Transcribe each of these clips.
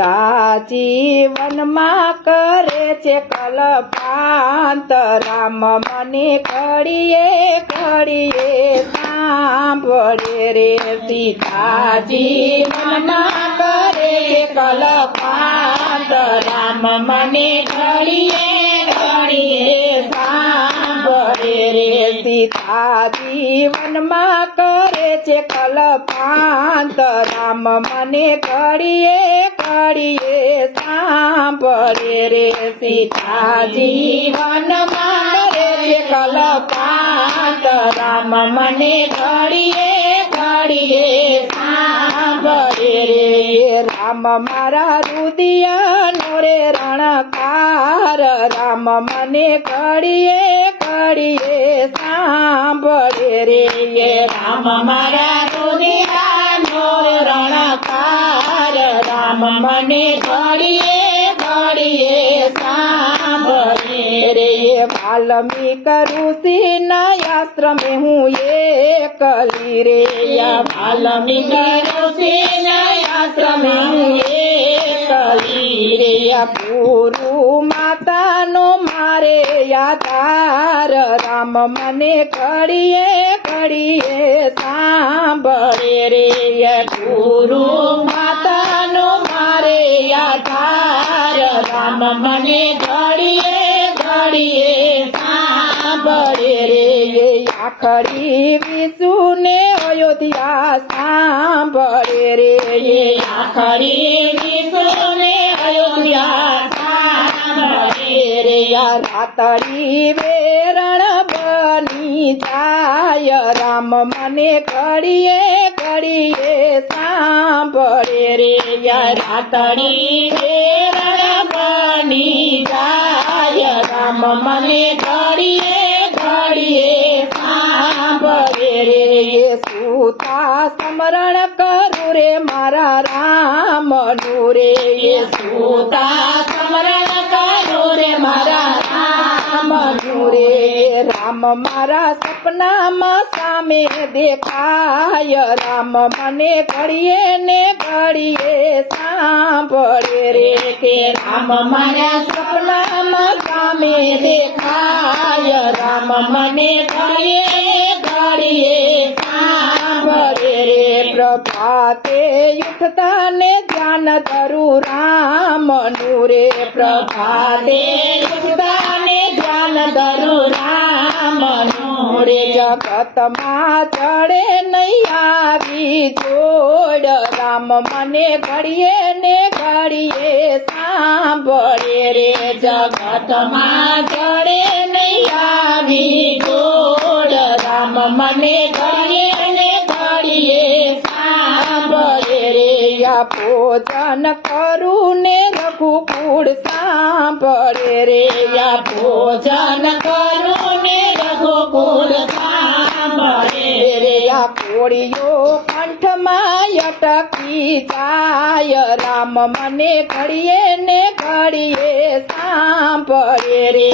સીતાજી વનમાં કરે છે કલ્પાંત રામ મને ઘડીએ ઘડીએ સાંભળે રે સીતાજી વનમાં કરે છે કલ્પાંત રામ મને ઘડીએ ઘડીએ સાંભળે રે સીતાજી વનમાં કરે છે કલ્પાંત રામ મને ઘડીએ ઘડીએ સાંભળે રે સીતાજી વનમાં કરે છે કલ્પાંત રામ મને ઘડીએ ઘડીએ સાંભળે રે રામ મારા રુદિયાનો રે રણકાર રામ મને ઘડીએ ઘડીએ સાંભળે રે રામ મારા રુદિયાનો રણકાર રામ મને ઘડીએ ઘડીએ સાંભળે રે વાલ્મીક ઋષિના આશ્રમે હું એકલી રે વાલ્મીક ઋષિના આશ્રમે હું એકલી રે ગુરુ માતાનો મારે યાદાર રામ મને ઘડીએ ઘડીએ સાંભળે રે ગુરુ માતાનો મારે યાદાર રામ મને ઘડીએ ઘડીએ સાંભળે રે આખરી વિશુને અયોધ્યા સાંભળે રે આખરી વિશુને અયોધ્યા સાંભળે રે રાતડી વેરણ બની જાય રામ મને ઘડીએ ઘડીએ સાંભળે રે રાતડી વેરણ બની જાય રામ મને ઘડીએ ઘડીએ સાંભળે રે સુતા સ્મરણ કરું રે મારા રામનું રે સુતા સ્મરણ કરું રે મારા રામનું રે રામ મારા સપનામાં સામે દેખાય રામ મને ઘડીએ ને ઘડીએ સાંભળે રે કે રામ મારા સપનામાં સામે દેખાય રામ મને ઘડીએ ઘડીએ સાંભળે રે પ્રભાતે ઉઠતા ને ધ્યાન ધરું રામનું રે પ્રભાતે ઉઠતા ને ધ્યાન ધરું રામનું રે જગતમાં ચડે નહીં આવી જોડ રામ મને ઘડીએ ને ઘડીએ સાંભળે રે જગતમાં ચડે નહીં આવી જોડ રામ મને ઘડીએ ને ઘડીએ સાંભળે રે ભોજન કરું ને રઘુકુળ સાંભળે રે ભોજન કરું ને રઘુકુળ સાંભળે રે કોળીઓ કંઠમાં અટકી જાય રામ મને ઘડીએ ને ઘડીએ સાંભળે રે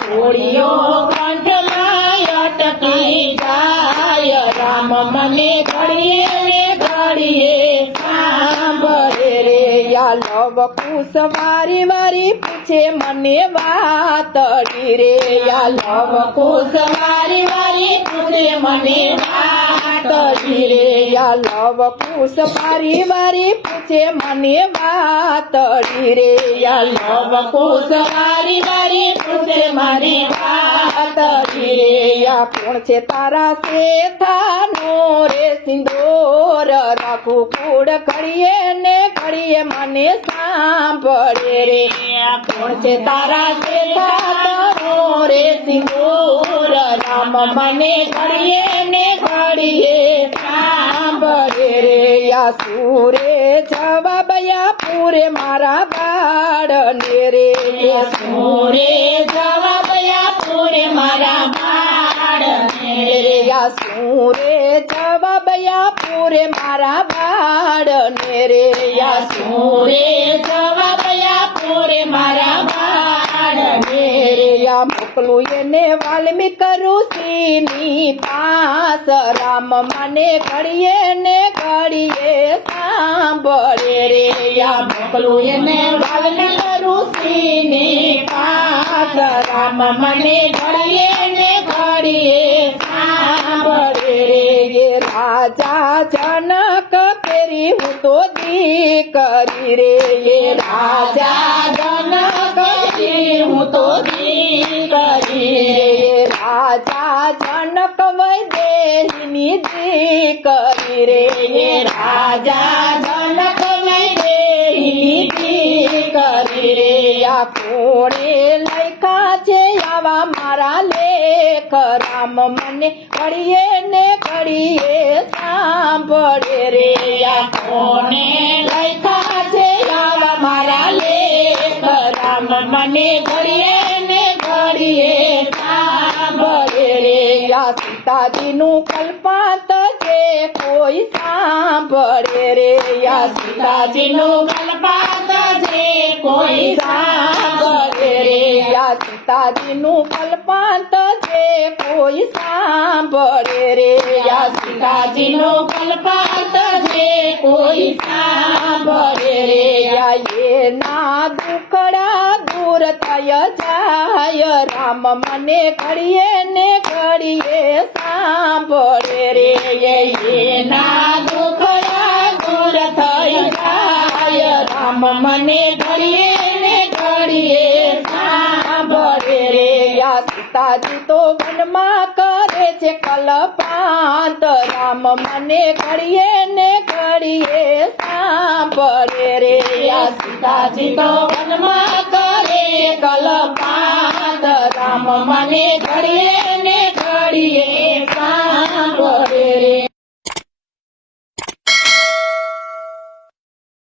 કોળીઓ કંઠમાં અટકી જાય રામ મને ઘડીએ ને ઘડીએ સાંભળે રે લવ કુશ વારી વારી પૂછે મને વાતડી રે લવ કુશ વારી વારી પૂછે મને વાતડી રે લવ કુશ વારી વારી પૂછે મને વાતડી રે લવ કુશ વારી વારી પૂછે મારી વાતડી રે કોણ છે તારા શેઠાનો રે સિંદોર રાખું કુડ ઘડીએ ને ઘડીએ મને સાંભળે રે કોણ છે તારા શેઠાનો રે સિંદોર રામ મને ઘડીએ ને ઘડીએ સાંભળે રે સુરે જવાબયા પૂરે મારા બાળને રે સુરે જવાબયા પૂરે મારા બાળને રે સુરે જવાબયા પૂરે મારા બાળને રે સુરે જવાબયા પૂરે મારા બાળને રે આ મોકલું એને વાલ્મીક ઋષિની પાસ રામ મને ઘડીએ ને ઘડીએ સાંભળે રે આ મોકલું એને વાલ્મીક ઋષિની પાસ રામ મને ઘડીએ ને ઘડીએ સાંભળે રે એ રાજા જનક કેરી હું તો દીકરી રે એ રાજા જનક કેરી હું તો દીકરી રે રાજા જનક વૈદેહીની દીકરી રે એ રાજા જનક વૈદેહીની દીકરી રે આ કોણે લખ્યા છે આવા મારા લેખ રામ મને ઘડીએ ને ઘડીએ સાંભળે રે આ કોણે લખ્યા છે આવા મારા લેખ રામ મને ઘડીએ ને ઘડીએ સાંભળે રે આ સીતાજીનું કલ્પાંત છે કોઈ સાંભળે રે આ સીતાજીનું કલ્પાંત છે કોઈ સાંભળે રે આ સીતાજીનું કલ્પાંત છે કોઈ સાંભળે રે આ સીતાજીનું કલ્પાંત છે કોઈ સાંભળે રે આ એના દુખડા દૂર થય જાય રામ મને ઘડીએ ને ઘડીએ સાંભળે રે એના દુખડા દૂર થઈ જાય રામ મને ઘડીએ ને ઘડીએ સાંભળે રે આ સીતાજી તો વનમાં કરે છે કલ્પાંત રામ મને ઘડીએ ને ઘડીએ સાંભળે રે આ સીતાજી તો વનમાં કરે કલ્પાંત રામ મને ઘડીએ